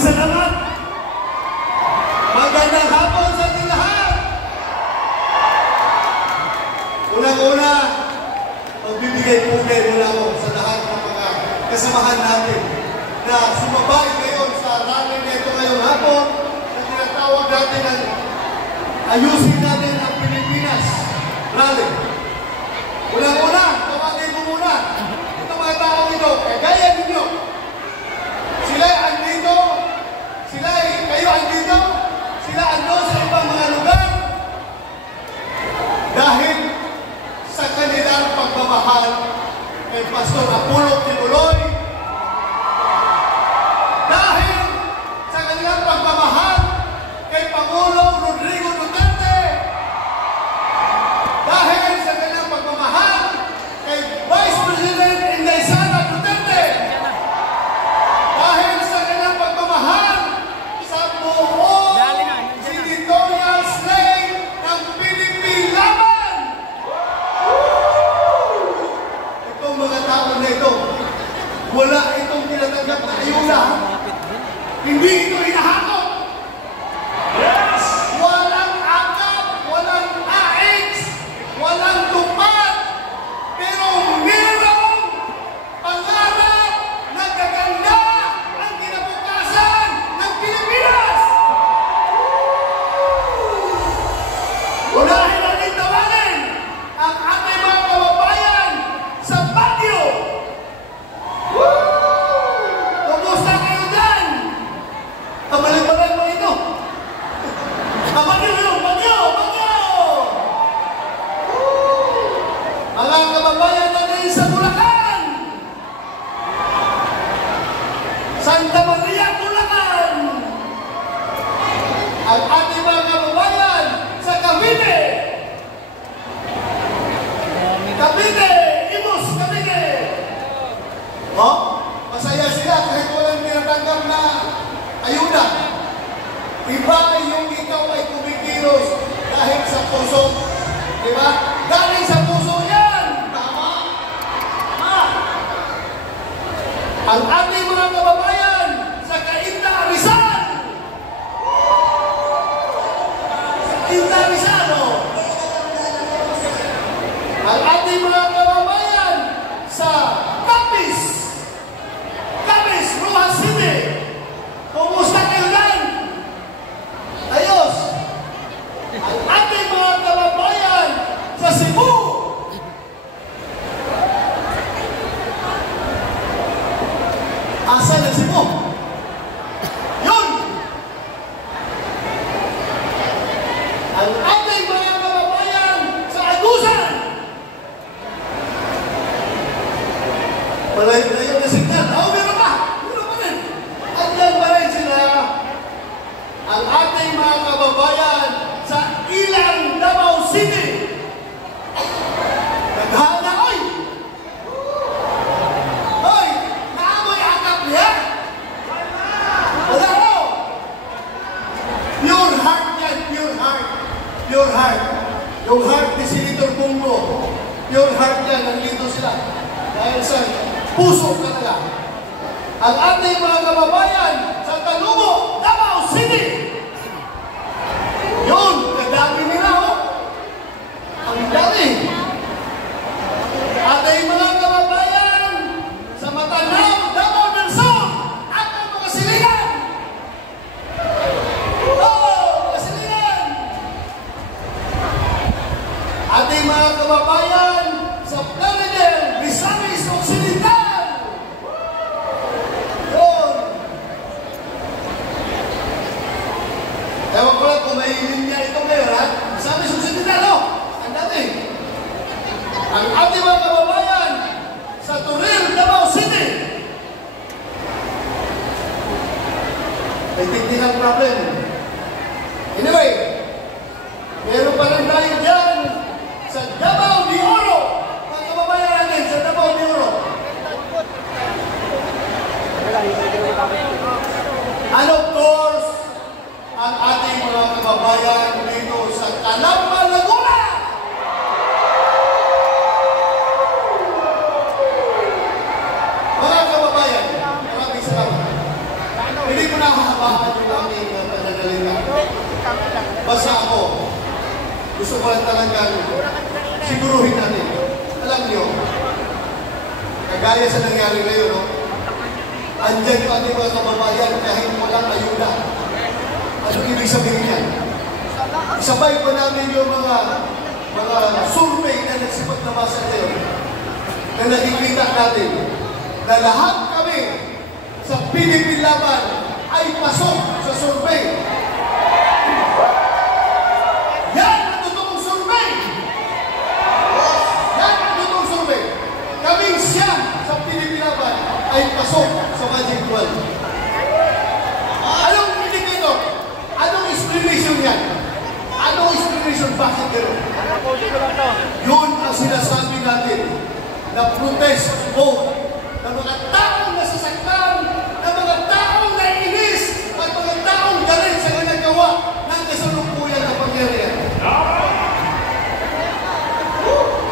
Maraming salamat. Magandang hapon sa ating lahat. Unang-una, magbibigay pugay mula ako sa lahat ng mga kasamahan natin na sumabay ngayon sa rally na ito ngayong hapon na tinatawag natin ang ayusin natin ang Pilipinas rally. Unang-una, tawagin ko muna. Ito mga tao ito, kagaya ninyo. Sila andito, kayo andito, sila ando sa ibang mga lugar dahil sa kanilang pagmamahal kay Pastor Apollo Kibuloy, dahil sa kanilang pagmamahal kay Pangulong Rodrigo Duterte, dahil sa kanilang pagmamahal kay Vice President Inday Sara Duterte, dahil sa kanilang pagmamahal sa buong senatorial slate ng Philippine Laban. Itong mga tao na ito, wala itong tinatanggap na ayuda. Hindi ito hinahakot. Yes! Walang akap, walang AX, walang tupad, pero merong pangarap na gaganda ang kinabukasan ng Pilipinas. Unahin natin tawagin ang ating mga kababayan sa Baguio. Kumusta kayo dyan? Kamalibalan mo ito. Bagyo yun! Bagyo! Bagyo! Mga kababayan natin sa Bulacan! Santa Maria, Bulacan! Ang ating mga kababayan sa Cavite! Cavite! Imus, Cavite! Oh, masaya sila kahit walang tinatanggap na ayuda. Iba yung ikaw ay kumikilos dahil sa puso. Diba? Galing sa puso yan! Tama? Tama! Ang ating mga kababayan sa Cainta, Rizal! Sa Cainta, Rizal, oh! Ang ating mga kababayan sa Capiz! Capiz, Rojas City! Kumusta kayo dyan? Ayos! Ang ating mga kababayan sa Cebu! Asan ang Cebu? Yun! Ang ating mga kababayan sa Agusan! Malayo-layo na signal. Meron pa! Meron pa rin! Andyan pa rin sila. Ang ating mga kababayan sa Ilang, Davao City. Naghana, oy! Oy! Naamoy akap niya? Wala mo! Pure heart yan, pure heart. Pure heart. Yung heart ni Senator Bongo. Pure heart yan, nandito sila. Dahil sa puso talaga. Ang ating mga kababayan sa Talugo, Davao City. Yun, kadami nila, oh. Ang dami. Ating mga kababayan sa Matanao, Davao del Sur, at ang mga silingan. Oh, mga silingan. Ating mga kababayan sa Plaridel, Misamis Occidental. Yun. Ewan ko lang kung may linya ito ngayon, ha? Misamis Occidental, oh. Ang dami. Ang ating mga kababayan sa Turil, Davao City. May technical problem. Anyway, meron pa rin tayo dyan sa Davao de Oro. Mga kababayan natin sa Davao de Oro. And of course, ang ating mga kababayan dito sa Calamba, Laguna. Mga kababayan, maraming salamat. Hindi ko na mahabaan yung aming pananalita. Basta ako, gusto ko lang talagang siguruhin natin. Alam niyo, kagaya sa nangyari ngayon, no? Andyan yung ating mga kababayan kahit walang ayuda. Ano ibig sabihin yan? Isabay pa namin yung mga survey na nagsipaglabasa ngayon na nakikita natin na lahat kami sa Philippine Laban ay pasok sa survey. Yan ang totoong survey! Yan ang totoong survey. Kaming siyam sa Philippine Laban ay pasok sa Magic 12. Anong indicator? Anong explanation yan? Anong explanation? Bakit gano'n? Yun ang sinasabi natin na protest vote ng mga taong nasasaktan, ng mga taong naiinis, at mga taong galit sa ginagawa ng kasalukuyan na pangyarihan.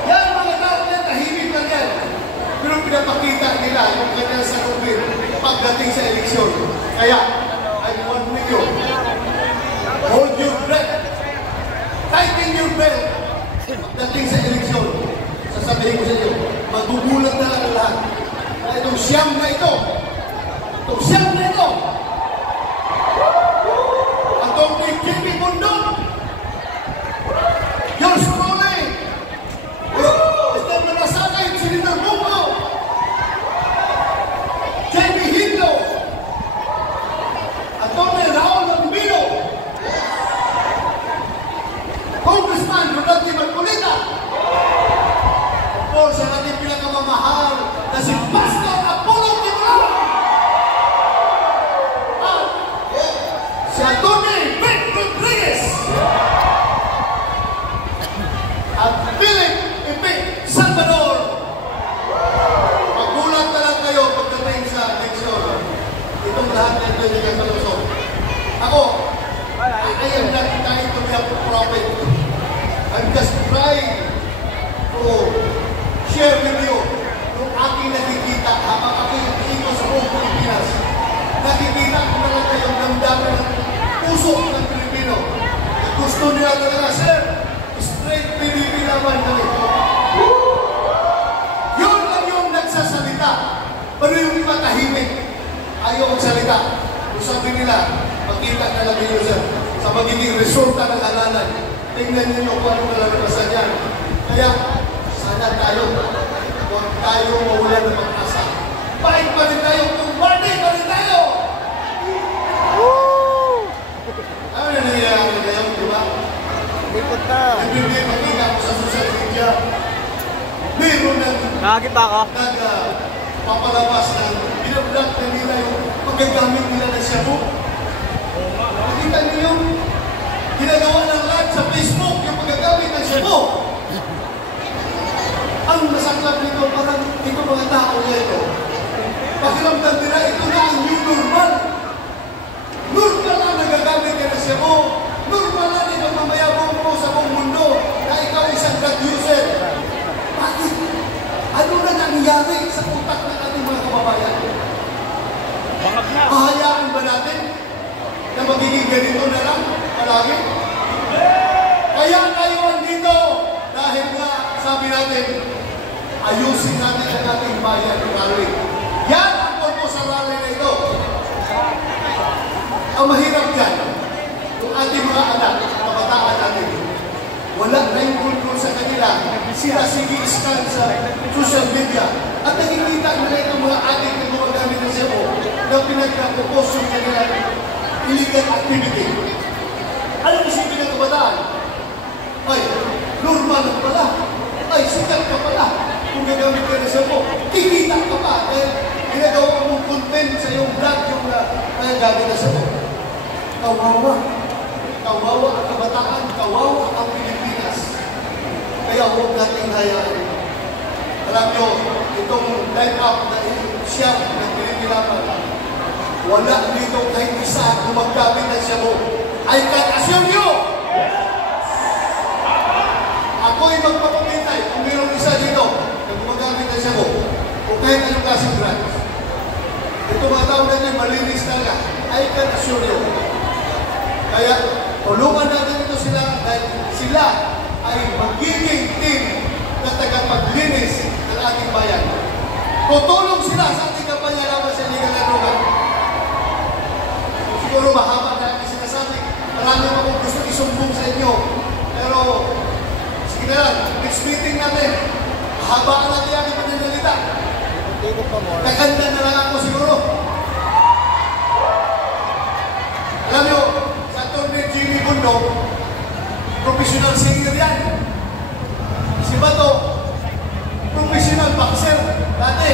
Yan mga tao yan, tahimik lang yan. Pero pinapakita nila yung kanyang sakupin pagdating sa eleksyon. Kaya, I want you, hold your breath, tighten your belt. Pagdating sa eleksyon, sasabihin ko sa inyo, magugulat na lang ang lahat. Na itong siyam na ito, atong JB Bundok, George Coley, Esther Manasagay, Senator Bungo, JB Hindlo, Atty. Raul Lambino, Congressman Rodante Marcolita, of course, ang ating pinakamamahal na si Pastor Apollo Tiburao, at si Atty. Vic Rodriguez, at Philip Epic Salvador. Magulat na lang kayo pagdating sa eleksyon. Itong lahat ng ito yung kalusok. Ako, I am not trying to be a prophet. I'm just trying to share with you yung aking nakikita habang aking ito sa buong Pilipinas. Nakikita ko na lang kayong damdamin ng puso ng Pilipino. Gusto nila talaga, sir, straight Pilipino naman kami. Yun lang yung nagsasalita. Pero yung iba tahimik, ayaw magsalita. Kung sabi nila, makita na lang ninyo, sir, sa magiging resulta ng halalan. Tingnan ninyo kung ano nalalabasan yan. Kaya, sana tayo, huwag tayo mawala ng pag-asa. Bait pa rin tayo, kumbate pa rin tayo! Ano na nangyayari ngayon, di ba? Likot na. Nagbibigay makita ko sa social media. Meron ng Nakakita ka? papalabas ng binablock na nila yung pagkagamit nila ng shabu. Nakita niyo yung ginagawa ng lahat sa Facebook yung pagkagamit ng shabu. Ang masaklap nito, parang ito mga tao nito. Pakiramdam nila, ito na ang new normal. Normal na nagagamit ka ng shabu. Normal na ito mamayabong mo sa buong mundo na ikaw isang drug user. Bakit? Ano na nangyari sa utak ng ating mga kababayan? Hahayaan ba natin na magiging ganito na lang palagi? Kaya tayo andito dahil nga sabi natin, ayusin natin ang ating bayan ng rally. Yan ang purpose sa rally na ito. Ang mahirap dyan, yung ating mga anak, kabataan natin, wala na yung kultur sa kanila. Sila sige-scan sa social media. At nakikita nila itong mga adik na gumagamit ng sebo na pinagkakopos yung kanila illegal activity. Alam mo siya pinagkabataan? Ay, normal na pala. Ay, sikat ka pala. Kung gagamit ka ng sebo, kikita ka pa. Dahil ginagawa mong content sa iyong vlog yung gamit ng sebo. Kawawa. Kawawa ang kabataan. Kawawa ang Pilipinas. Kaya huwag natin hayaan. Alam nyo, itong line-up na siyam ng Pilipilaman, wala dito kahit isa kung maggamit ng siyabo. I can assure you! Ako'y magpapakintay kung mayroong isa dito na gumagamit ng siyabo o kahit anong klaseng drugs. Ito mga tao na ito, malinis talaga. I can assure you. Kaya, tulungan natin ito sila dahil sila ay magiging team na tagapaglinis ng ating bayan. Tutulong sila sa ating kampanya laban sa illegal na droga. Siguro mahaba na ang sinasabi. Marami akong gusto isumbong sa inyo. Pero, sige na lang, next meeting natin, mahabaan natin ang aking pananalita. Nakanda na lang ako siguro. Alam nyo, sa Atty. Jimmy Bundo, professional singer yan. Si Bato, professional boxer. Dati,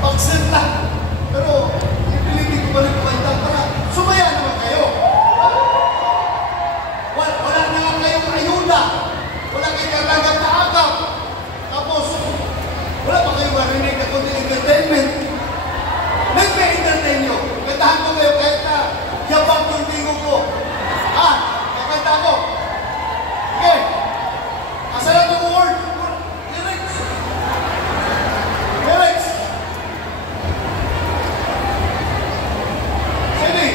boxer lang. Pero, ipilitin ko ba rin kumanta para sumaya naman kayo. Wala na nga kayong ayuda. Wala kayong karagap na akap. Tapos, wala pa kayong marinig na kundi entertainment. Nagme-entertain nyo. Kantahan ko kayo kahit na yabang ko yung tingo ko. Kakanta ko. Okay. Asa lang itong word? Lyrics. Lyrics. Sige.